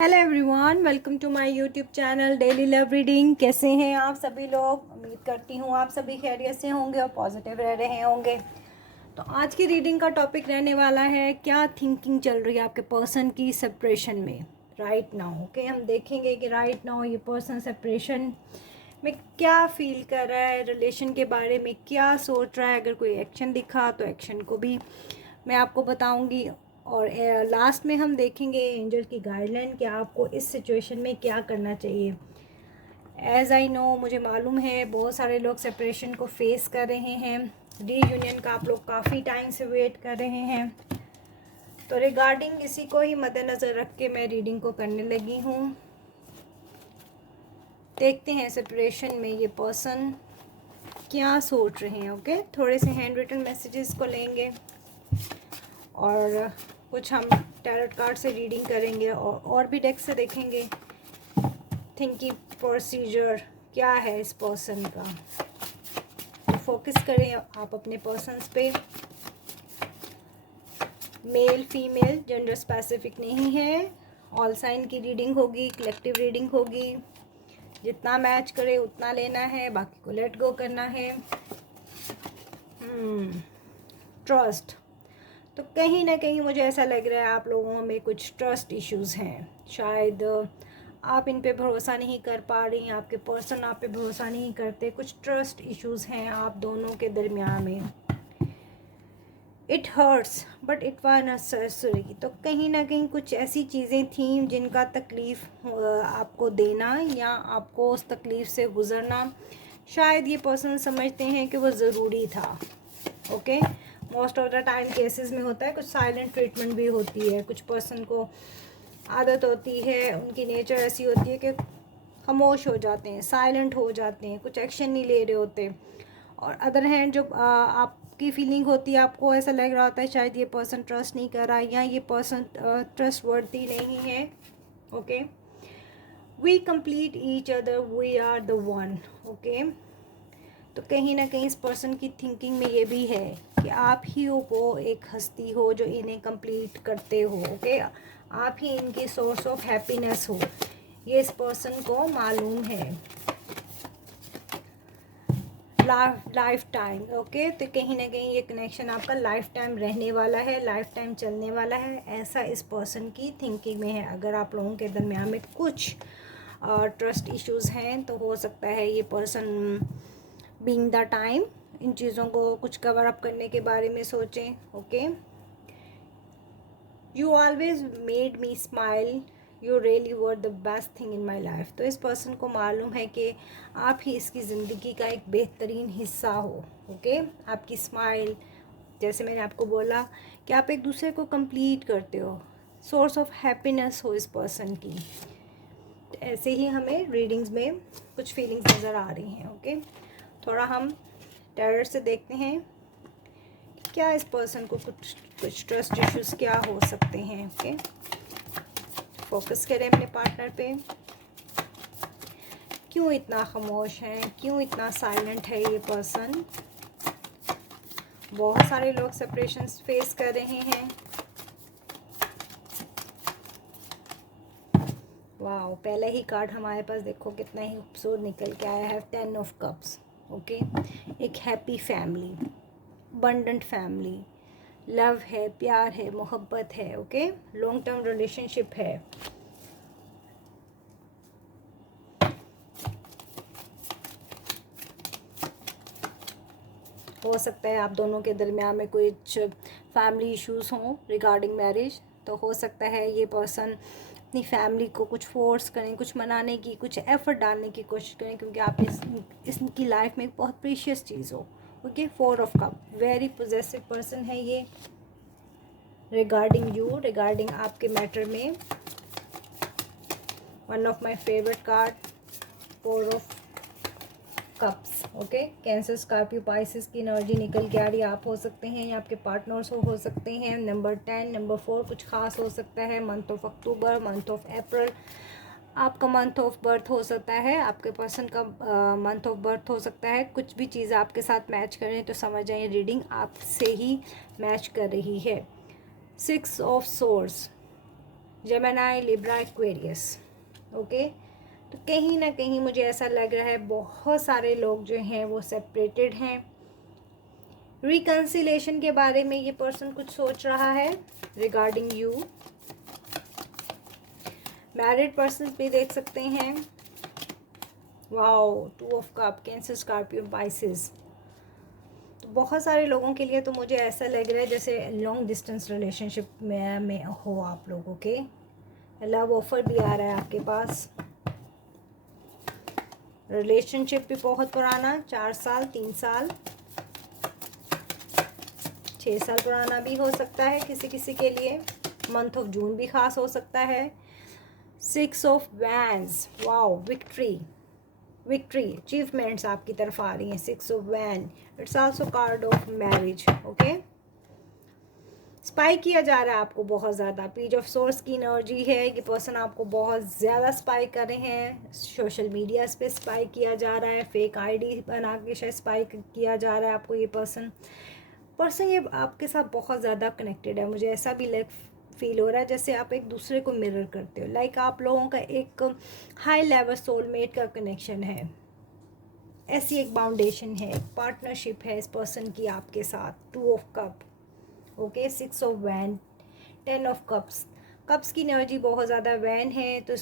Hello everyone, welcome to my YouTube channel daily love reading. कैसे हैं आप सभी लोग? उम्मीद करती हूँ आप सभी खैरियत से होंगे और पॉजिटिव रह रहे होंगे। तो आज की रीडिंग का टॉपिक रहने वाला है, क्या थिंकिंग चल रही है आपके पर्सन की सेपरेशन में राइट नाउ। ओके, हम देखेंगे कि राइट नाउ ये पर्सन सेपरेशन में क्या फील कर रहा है, रिलेशन के बारे में क्या सोच रहा है। अगर कोई एक्शन दिखा तो एक्शन को भी मैं आपको बताऊंगी। और लास्ट में हम देखेंगे एंजल की गाइडलाइन कि आपको इस सिचुएशन में क्या करना चाहिए। एज आई नो, मुझे मालूम है बहुत सारे लोग सेपरेशन को फेस कर रहे हैं। रीयूनियन का आप लोग काफ़ी टाइम से वेट कर रहे हैं। तो रिगार्डिंग इसी को ही मद्देनज़र रख के मैं रीडिंग को करने लगी हूँ। देखते हैं सेपरेशन में ये पर्सन क्या सोच रहे हैं। ओके, थोड़े से हैंड रिटन मैसेजेस को लेंगे और कुछ हम टैरोट कार्ड से रीडिंग करेंगे और भी डेक से देखेंगे थिंकिंग प्रोसीजर क्या है इस पर्सन का। तो फोकस करें आप अपने पर्सन्स पे। मेल फीमेल जेंडर स्पेसिफिक नहीं है, ऑल साइन की रीडिंग होगी, कलेक्टिव रीडिंग होगी। जितना मैच करे उतना लेना है, बाकी को लेट गो करना है। ट्रस्ट, तो कहीं ना कहीं मुझे ऐसा लग रहा है आप लोगों में कुछ ट्रस्ट इश्यूज हैं। शायद आप इन पे भरोसा नहीं कर पा रही हैं, आपके पर्सन आप पे भरोसा नहीं करते। कुछ ट्रस्ट इश्यूज हैं आप दोनों के दरमियान में। It hurts but it was necessary, तो कहीं ना कहीं कुछ ऐसी चीज़ें थीं जिनका तकलीफ़ आपको देना या आपको उस तकलीफ़ से गुज़रना, शायद ये पर्सन समझते हैं कि वो ज़रूरी था। Okay, most of the time cases में होता है। कुछ साइलेंट ट्रीटमेंट भी होती है। कुछ पर्सन को आदत होती है, उनकी नेचर ऐसी होती है कि खामोश हो जाते हैं, साइलेंट हो जाते हैं, कुछ एक्शन नहीं ले रहे होते। और अदर हैंड जो आपकी फीलिंग होती है, आपको ऐसा लग रहा होता है शायद ये पर्सन ट्रस्ट नहीं कर रहा या ये पर्सन ट्रस्ट वर्दी नहीं है। Okay, we complete each other, we are the one. Okay, तो कहीं ना कहीं इस पर्सन की थिंकिंग में ये भी है कि आप ही वो एक हस्ती हो जो इन्हें कंप्लीट करते हो। ओके, आप ही इनकी सोर्स ऑफ हैप्पीनेस हो, ये इस पर्सन को मालूम है। लाइफ टाइम, ओके, तो कहीं ना कहीं ये कनेक्शन आपका लाइफ टाइम रहने वाला है, लाइफ टाइम चलने वाला है, ऐसा इस पर्सन की थिंकिंग में है। अगर आप लोगों के दरमियान में कुछ ट्रस्ट इश्यूज हैं तो हो सकता है ये person being the time in चीज़ों को कुछ कवर अप करने के बारे में सोचें। Okay, you always made me smile, you really were the best thing in my life, तो इस पर्सन को मालूम है कि आप ही इसकी ज़िंदगी का एक बेहतरीन हिस्सा हो। ओके, आपकी स्माइल, जैसे मैंने आपको बोला कि आप एक दूसरे को कंप्लीट करते हो, सोर्स ऑफ हैप्पीनेस हो इस पर्सन की। तो ऐसे ही हमें रीडिंग्स में कुछ फीलिंग्स नज़र आ रही हैं। ओके, थोड़ा हम टैरोट से देखते हैं क्या इस पर्सन को कुछ ट्रस्ट इश्यूज क्या हो सकते हैं। ओके, फोकस करें अपने पार्टनर पे। क्यों इतना खामोश है, क्यों इतना साइलेंट है ये पर्सन? बहुत सारे लोग सेपरेशन फेस कर रहे हैं। वाह, पहले ही कार्ड हमारे पास देखो कितना ही खूबसूरत निकल के आया है, 10 ऑफ कप्स। ओके, एक happy family, abundant family, love है, प्यार है, मोहब्बत है। ओके, लॉन्ग टर्म रिलेशनशिप है। हो सकता है आप दोनों के दरमियान में कुछ फैमिली इश्यूज हों रिगार्डिंग मैरिज, तो हो सकता है ये पर्सन अपनी फैमिली को कुछ फोर्स करें, कुछ मनाने की, कुछ एफर्ट डालने की कोशिश करें, क्योंकि आप इसकी लाइफ में एक बहुत प्रीशियस चीज़ हो। Okay, 4 of cup, very positive person है ये रिगार्डिंग यू, रिगार्डिंग आपके मैटर में। One of my favourite card, 4 of cups. Okay, cancer, Scorpio, Pisces की एनर्जी निकल के आ रही है। आप हो सकते हैं या आपके पार्टनर्स हो सकते हैं। नंबर 10, नंबर 4 कुछ खास हो सकता है। Month of October, month of April आपका मंथ ऑफ बर्थ हो सकता है, आपके पर्सन का मंथ ऑफ बर्थ हो सकता है। कुछ भी चीज़ आपके साथ मैच करें तो समझ जाइए रीडिंग आपसे ही मैच कर रही है। 6 of source, Gemini, Libra, Aquarius. Okay, तो कहीं ना कहीं मुझे ऐसा लग रहा है बहुत सारे लोग जो हैं वो सेपरेटेड हैं। रिकन्सिलेशन के बारे में ये पर्सन कुछ सोच रहा है रिगार्डिंग यू। मैरिड पर्सन भी देख सकते हैं। Wow, 2 of cup, cancer, Scorpio, Pisces. तो बहुत सारे लोगों के लिए तो मुझे ऐसा लग रहा है जैसे लॉन्ग डिस्टेंस रिलेशनशिप में हो आप लोगों के। लव ऑफर भी आ रहा है आपके पास। रिलेशनशिप भी बहुत पुराना, 4 साल, 3 साल, 6 साल पुराना भी हो सकता है किसी किसी के लिए। मंथ ऑफ जून भी खास हो सकता है। 6 of wands, wow, victory, victory, achievements आपकी तरफ आ रही हैं। 6 ऑफ वैन, it's also card of marriage. Okay, spy किया जा रहा है आपको बहुत ज़्यादा। पेज ऑफ सोर्स की एनर्जी है। ये पर्सन आपको बहुत ज़्यादा स्पाई कर रहे हैं। सोशल मीडिया पे स्पाई किया जा रहा है, फेक आईडी बना के शायद स्पाई किया जा रहा है आपको। ये पर्सन ये आपके साथ बहुत ज़्यादा कनेक्टेड है। मुझे ऐसा भी फील हो रहा है जैसे आप एक दूसरे को मिरर करते हो। लाइक आप लोगों का एक हाई लेवल सोलमेट का कनेक्शन है। ऐसी एक फाउंडेशन है, एक पार्टनरशिप है इस पर्सन की आपके साथ। 2 ऑफ कप, ओके, 6 ऑफ वैन, 10 ऑफ कप्स। कप्स की एनर्जी बहुत ज़्यादा वैन है। तो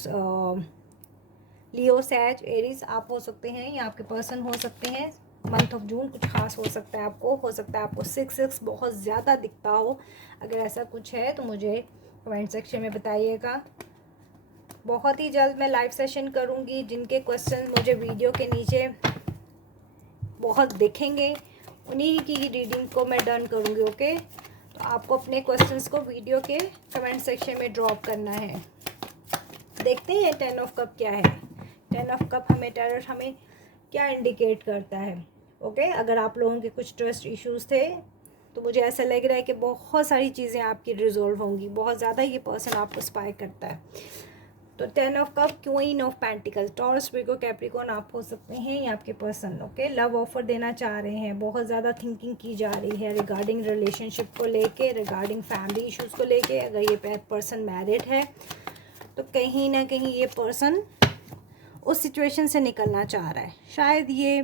लियो, सैज, एरीज आप हो सकते हैं या आपके पर्सन हो सकते हैं। मंथ ऑफ जून कुछ खास हो सकता है आपको। हो सकता है आपको 6 बहुत ज़्यादा दिखता हो। अगर ऐसा कुछ है तो मुझे कमेंट सेक्शन में बताइएगा। बहुत ही जल्द मैं लाइव सेशन करूँगी। जिनके क्वेश्चन मुझे वीडियो के नीचे बहुत दिखेंगे उन्हीं की रीडिंग को मैं डन करूँगी। ओके, तो आपको अपने क्वेश्चंस को वीडियो के कमेंट सेक्शन में ड्रॉप करना है। देखते हैं 10 ऑफ कप क्या है। 10 ऑफ कप हमें टैरोट हमें क्या इंडिकेट करता है। ओके, अगर आप लोगों के कुछ ट्रस्ट इश्यूज थे तो मुझे ऐसा लग रहा है कि बहुत सारी चीज़ें आपकी रिजॉल्व होंगी। बहुत ज़्यादा ये पर्सन आपको स्पाई करता है। तो 10 of cup, queen of pentacle, taurus, Virgo, Capricorn आप हो सकते हैं या आपके पर्सन। ओके, लव ऑफर देना चाह रहे हैं। बहुत ज़्यादा थिंकिंग की जा रही है रिगार्डिंग रिलेशनशिप को लेके, रिगार्डिंग फैमिली इश्यूज़ को लेके। अगर ये पर्सन मैरिड है तो कहीं ना कहीं ये पर्सन उस सिचुएशन से निकलना चाह रहा है। शायद ये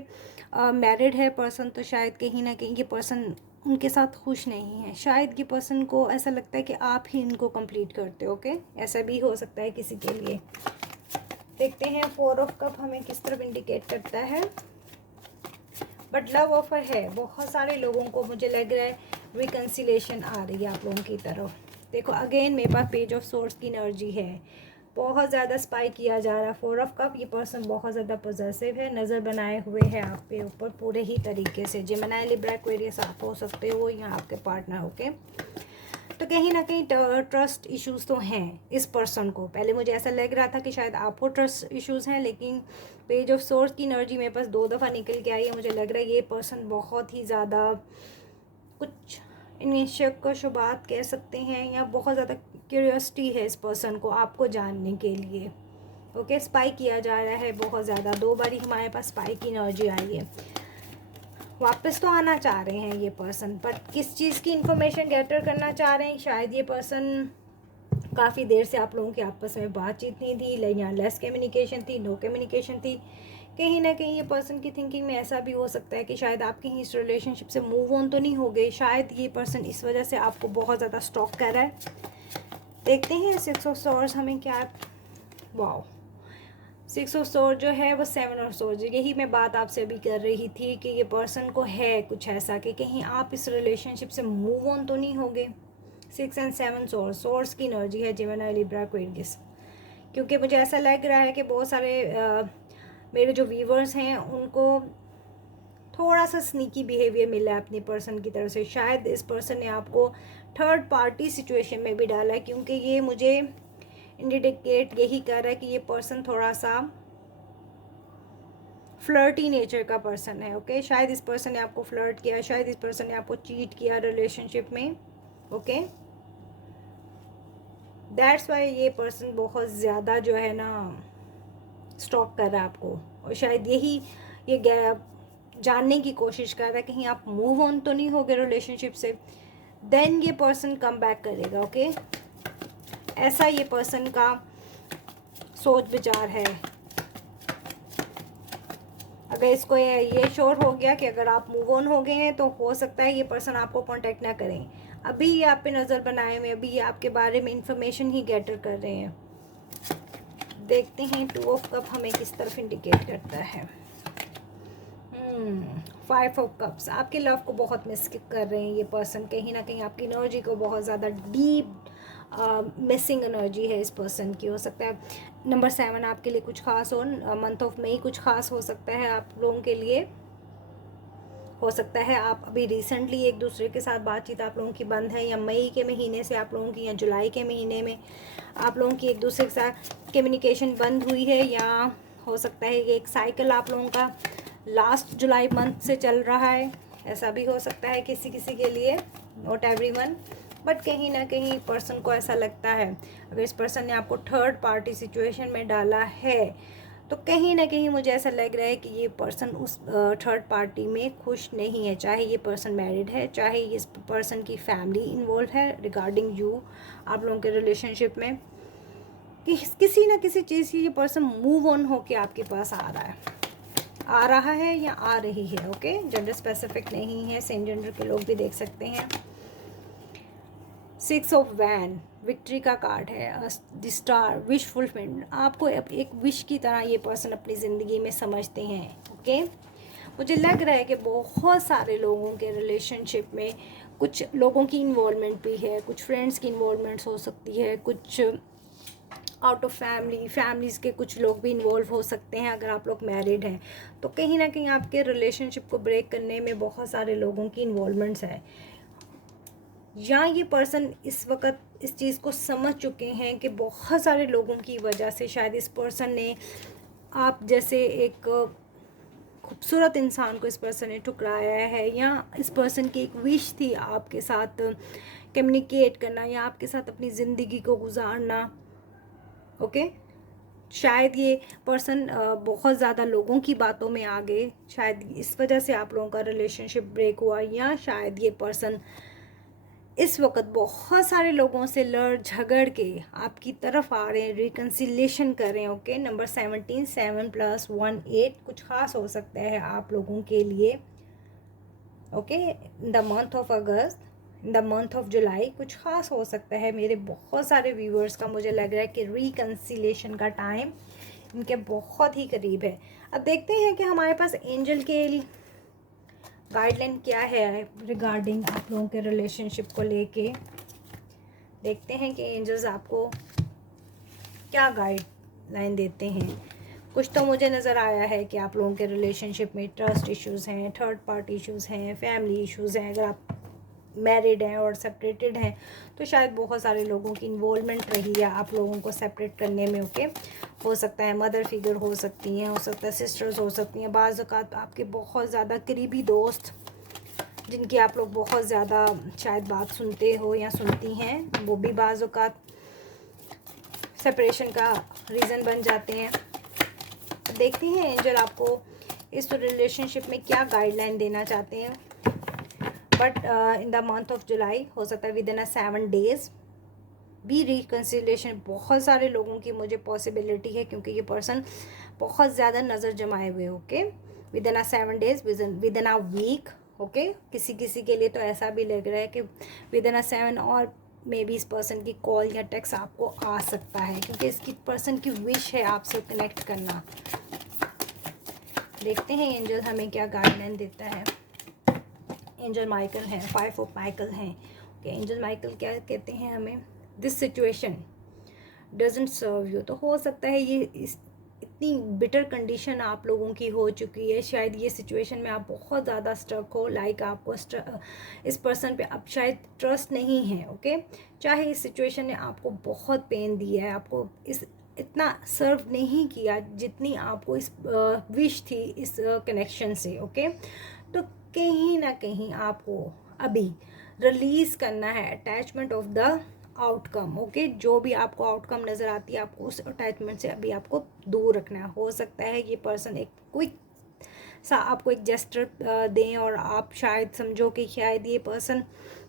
मैरिड है पर्सन, तो शायद कहीं ना कहीं ये पर्सन उनके साथ खुश नहीं है। शायद ये पर्सन को ऐसा लगता है कि आप ही इनको कंप्लीट करते हो। ओके, ऐसा भी हो सकता है किसी के लिए। देखते हैं 4 ऑफ कप हमें किस तरफ इंडिकेट करता है। बट लव ऑफर है बहुत सारे लोगों को। मुझे लग रहा है रिकन्सिलेशन आ रही है आप लोगों की तरफ। देखो अगेन मेरे पास पेज ऑफ सोर्स की एनर्जी है। बहुत ज़्यादा स्पाई किया जा रहा है। 4 ऑफ कप, ये पर्सन बहुत ज़्यादा पॉजिटिव है, नज़र बनाए हुए है आप पे ऊपर पूरे ही तरीके से। जेमिनी, लिब्रा, एक्वेरियस आप हो सकते हो या आपके पार्टनर। ओके, तो कहीं ना कहीं ट्रस्ट इश्यूज़ तो हैं इस पर्सन को। पहले मुझे ऐसा लग रहा था कि शायद आपको ट्रस्ट इश्यूज़ हैं, लेकिन पेज ऑफ सोर्स की एनर्जी मेरे पास 2 दफ़ा निकल के आई है। मुझे लग रहा है ये पर्सन बहुत ही ज़्यादा कुछ इनिशियल को शुरुआत कह सकते हैं, या बहुत ज़्यादा क्यूरियोसिटी है इस पर्सन को आपको जानने के लिए। ओके, स्पाई किया जा रहा है बहुत ज़्यादा। 2 बारी हमारे पास स्पाई की एनर्जी आई है। वापस तो आना चाह रहे हैं ये पर्सन, बट किस चीज़ की इंफॉर्मेशन गैदर करना चाह रहे हैं। शायद ये पर्सन काफ़ी देर से आप लोगों की आपस में बातचीत नहीं थी, या लेस कम्युनिकेशन थी, नो कम्युनिकेशन थी। कहीं ना कहीं ये पर्सन की थिंकिंग में ऐसा भी हो सकता है कि शायद आप कहीं इस रिलेशनशिप से मूव ऑन तो नहीं हो गए। शायद ये पर्सन इस वजह से आपको बहुत ज़्यादा स्टॉक कर रहा है। देखते हैं 6 ऑफ सोर्स हमें क्या। वाओ, 6 ऑफ सोर्स जो है वो 7 ऑफ सोर्स। यही मैं बात आपसे अभी कर रही थी कि ये पर्सन को है कुछ ऐसा कि कहीं आप इस रिलेशनशिप से मूव ऑन तो नहीं हो गए। 6 एंड 7 सोर्स की एनर्जी है जेमिनी, लिब्रा, एक्वेरियस। क्योंकि मुझे ऐसा लग रहा है कि बहुत सारे मेरे जो व्यूवर्स हैं उनको थोड़ा सा स्नीकी बिहेवियर मिला है अपनी पर्सन की तरफ से। शायद इस पर्सन ने आपको थर्ड पार्टी सिचुएशन में भी डाला है, क्योंकि ये मुझे इंडिकेट यही कर रहा है कि ये पर्सन थोड़ा सा फ्लर्टी नेचर का पर्सन है। ओके, शायद इस पर्सन ने आपको फ्लर्ट किया, शायद इस पर्सन ने आपको चीट किया रिलेशनशिप में। ओके, दैट्स वाई ये पर्सन बहुत ज़्यादा जो है ना स्टॉक कर रहा है आपको। और शायद यही ये गैप जानने की कोशिश कर रहा है कहीं आप मूव ऑन तो नहीं हो गए रिलेशनशिप से। देन ये पर्सन कम बैक करेगा। ओके, ऐसा ये पर्सन का सोच विचार है। अगर इसको ये श्योर हो गया कि अगर आप मूव ऑन हो गए हैं तो हो सकता है ये पर्सन आपको कांटेक्ट ना करें। अभी ये आप पे नज़र बनाए हुए, अभी ये आपके बारे में इंफॉर्मेशन ही गैदर कर रहे हैं। देखते हैं 2 ऑफ कप हमें किस तरफ इंडिकेट करता है। 5 ऑफ कप्स, आपके लव को बहुत मिस कर रहे हैं ये पर्सन। कहीं ना कहीं आपकी एनर्जी को बहुत ज़्यादा डीप मिसिंग एनर्जी है इस पर्सन की। हो सकता है नंबर 7 आपके लिए कुछ खास हो, मंथ ऑफ मई कुछ खास हो सकता है आप लोगों के लिए। हो सकता है आप अभी रिसेंटली एक दूसरे के साथ बातचीत आप लोगों की बंद है, या मई के महीने से आप लोगों की, या जुलाई के महीने में आप लोगों की एक दूसरे के साथ कम्युनिकेशन बंद हुई है। या हो सकता है कि एक साइकिल आप लोगों का लास्ट जुलाई मंथ से चल रहा है, ऐसा भी हो सकता है किसी किसी के लिए, नॉट एवरीवन। बट कहीं ना कहीं पर्सन को ऐसा लगता है, अगर इस पर्सन ने आपको थर्ड पार्टी सिचुएशन में डाला है तो कहीं ना कहीं मुझे ऐसा लग रहा है कि ये पर्सन उस थर्ड पार्टी में खुश नहीं है। चाहे ये पर्सन मैरिड है, चाहे इस पर्सन की फैमिली इन्वॉल्व है रिगार्डिंग यू, आप लोगों के रिलेशनशिप में, कि किसी ना किसी चीज़ की ये पर्सन मूव ऑन होके आपके पास आ रहा है या आ रही है। ओके, जेंडर स्पेसिफिक नहीं है, सेम जेंडर के लोग भी देख सकते हैं। 6 ऑफ वैन, विक्ट्री का कार्ड है, द स्टार, विश फुलफिलमेंट। आपको एक विश की तरह ये पर्सन अपनी ज़िंदगी में समझते हैं। ओके, मुझे लग रहा है कि बहुत सारे लोगों के रिलेशनशिप में कुछ लोगों की इन्वॉल्वमेंट भी है, कुछ फ्रेंड्स की इन्वॉल्वमेंट्स हो सकती है, कुछ आउट ऑफ फैमिलीज़ के कुछ लोग भी इन्वॉल्व हो सकते हैं। अगर आप लोग मैरिड हैं तो कहीं ना कहीं आपके रिलेशनशिप को ब्रेक करने में बहुत सारे लोगों की इन्वॉल्वमेंट्स है, या ये पर्सन इस वक्त इस चीज़ को समझ चुके हैं कि बहुत सारे लोगों की वजह से शायद इस पर्सन ने, आप जैसे एक खूबसूरत इंसान को इस पर्सन ने ठुकराया है, या इस पर्सन की एक विश थी आपके साथ कम्युनिकेट करना या आपके साथ अपनी ज़िंदगी को गुजारना। ओके, शायद ये पर्सन बहुत ज़्यादा लोगों की बातों में आ गए, शायद इस वजह से आप लोगों का रिलेशनशिप ब्रेक हुआ, या शायद ये पर्सन इस वक्त बहुत सारे लोगों से लड़ झगड़ के आपकी तरफ आ रहे हैं, रिकन्सिलेशन कर रहे हैं। ओके, नंबर 17, 7 + 1 8 कुछ खास हो सकता है आप लोगों के लिए। Okay, the month of August, the month of July कुछ खास हो सकता है। मेरे बहुत सारे व्यूअर्स का मुझे लग रहा है कि रिकन्सिलेशन का टाइम इनके बहुत ही करीब है। अब देखते हैं कि हमारे पास एंजल के गाइडलाइन क्या है रिगार्डिंग आप लोगों के रिलेशनशिप को लेके। देखते हैं कि एंजल्स आपको क्या गाइडलाइन देते हैं। कुछ तो मुझे नज़र आया है कि आप लोगों के रिलेशनशिप में ट्रस्ट इश्यूज़ हैं, थर्ड पार्टी इश्यूज़ हैं, फैमिली इश्यूज़ हैं। अगर आप मैरिड हैं और सेपरेटेड हैं तो शायद बहुत सारे लोगों की इन्वॉल्वमेंट रही है आप लोगों को सेपरेट करने में। ओके, हो सकता है मदर फिगर हो सकती हैं, हो सकता है सिस्टर्स हो सकती हैं, बाज़ औक़ात आपके बहुत ज़्यादा करीबी दोस्त जिनकी आप लोग बहुत ज़्यादा शायद बात सुनते हो या सुनती हैं, वो भी बाज़ औक़ात सेपरेशन का रीज़न बन जाते हैं। देखते हैं एंजल आपको इस रिलेशनशिप में क्या गाइडलाइन देना चाहते हैं। But in the month of July हो सकता है विद इन 7 days भी रिकन्सिलेशन बहुत सारे लोगों की मुझे पॉसिबिलिटी है, क्योंकि ये पर्सन बहुत ज़्यादा नज़र जमाए हुए। Okay, within 7 days, within week. Okay, किसी किसी के लिए तो ऐसा भी लग रहा है कि विद इन 7 और मे बी इस पर्सन की कॉल या टेक्स्ट आपको आ सकता है, क्योंकि इसकी पर्सन की विश है आपसे कनेक्ट करना। देखते हैं एंजल हमें क्या गाइडलाइन देता है। एंजल माइकल हैं, 5 ऑफ माइकल हैं। ओके, एंजल माइकल क्या कहते हैं हमें, this situation doesn't serve you. तो हो सकता है ये इतनी बिटर कंडीशन आप लोगों की हो चुकी है, शायद ये सिचुएशन में आप बहुत ज़्यादा स्ट्रक हो, लाइक आपको इस पर्सन पे अब शायद ट्रस्ट नहीं है। ओके, चाहे इस सिचुएशन ने आपको बहुत पेन दिया है, आपको इस इतना सर्व नहीं किया जितनी आपको इस विश थी इस कनेक्शन से। ओके, तो कहीं ना कहीं आपको अभी रिलीज़ करना है attachment of the outcome. Okay, जो भी आपको आउटकम नज़र आती है आपको उस अटैचमेंट से अभी आपको दूर रखना है। हो सकता है ये पर्सन एक क्विक सा आपको एक जेस्चर दें और आप शायद समझो कि शायद ये पर्सन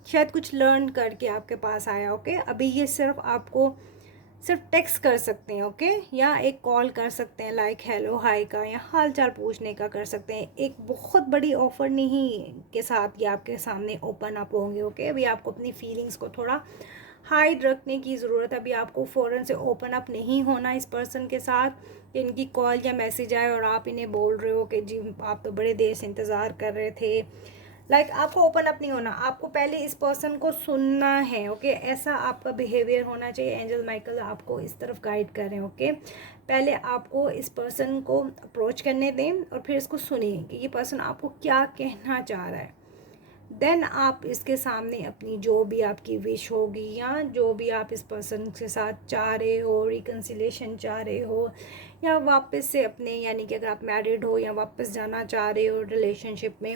शायद कुछ लर्न करके आपके पास आया। ओके, अभी ये सिर्फ आपको सिर्फ टेक्स्ट कर सकते हैं, ओके, या एक कॉल कर सकते हैं लाइक हेलो हाय का, या हाल चाल पूछने का कर सकते हैं। एक बहुत बड़ी ऑफ़र नहीं के साथ ये आपके सामने ओपन अप होंगे, ओके। अभी आपको अपनी फीलिंग्स को थोड़ा हाइड रखने की ज़रूरत है। अभी आपको फ़ौरन से ओपन अप नहीं होना इस पर्सन के साथ कि इनकी कॉल या मैसेज आए और आप इन्हें बोल रहे हो कि जी आप तो बड़े देर से इंतज़ार कर रहे थे। आपको ओपन अप नहीं होना, आपको पहले इस पर्सन को सुनना है, ओके। ऐसा आपका बिहेवियर होना चाहिए। एंजल माइकल आपको इस तरफ गाइड कर रहे हैं, ओके। पहले आपको इस पर्सन को अप्रोच करने दें और फिर इसको सुनिए कि ये पर्सन आपको क्या कहना चाह रहा है। देन आप इसके सामने अपनी जो भी आपकी विश होगी या जो भी आप इस पर्सन के साथ चाह रहे हो, रिकन्सिलेशन चाह रहे हो, या वापस से अपने यानी कि अगर आप मैरिड हो या वापस जाना चाह रहे हो रिलेशनशिप में,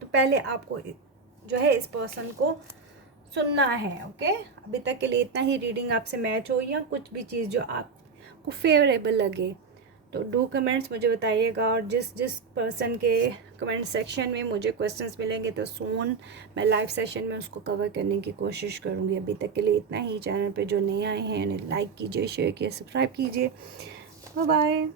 तो पहले आपको जो है इस पर्सन को सुनना है, ओके। अभी तक के लिए इतना ही। रीडिंग आपसे मैच हो या कुछ भी चीज़ जो आपको फेवरेबल लगे तो डू कमेंट्स मुझे बताइएगा। और जिस जिस पर्सन के कमेंट सेक्शन में मुझे क्वेश्चंस मिलेंगे तो सून मैं लाइव सेशन में उसको कवर करने की कोशिश करूँगी। अभी तक के लिए इतना ही। चैनल पे जो नए आए हैं उन्हें लाइक कीजिए, शेयर कीजिए, सब्सक्राइब कीजिए। Bye bye.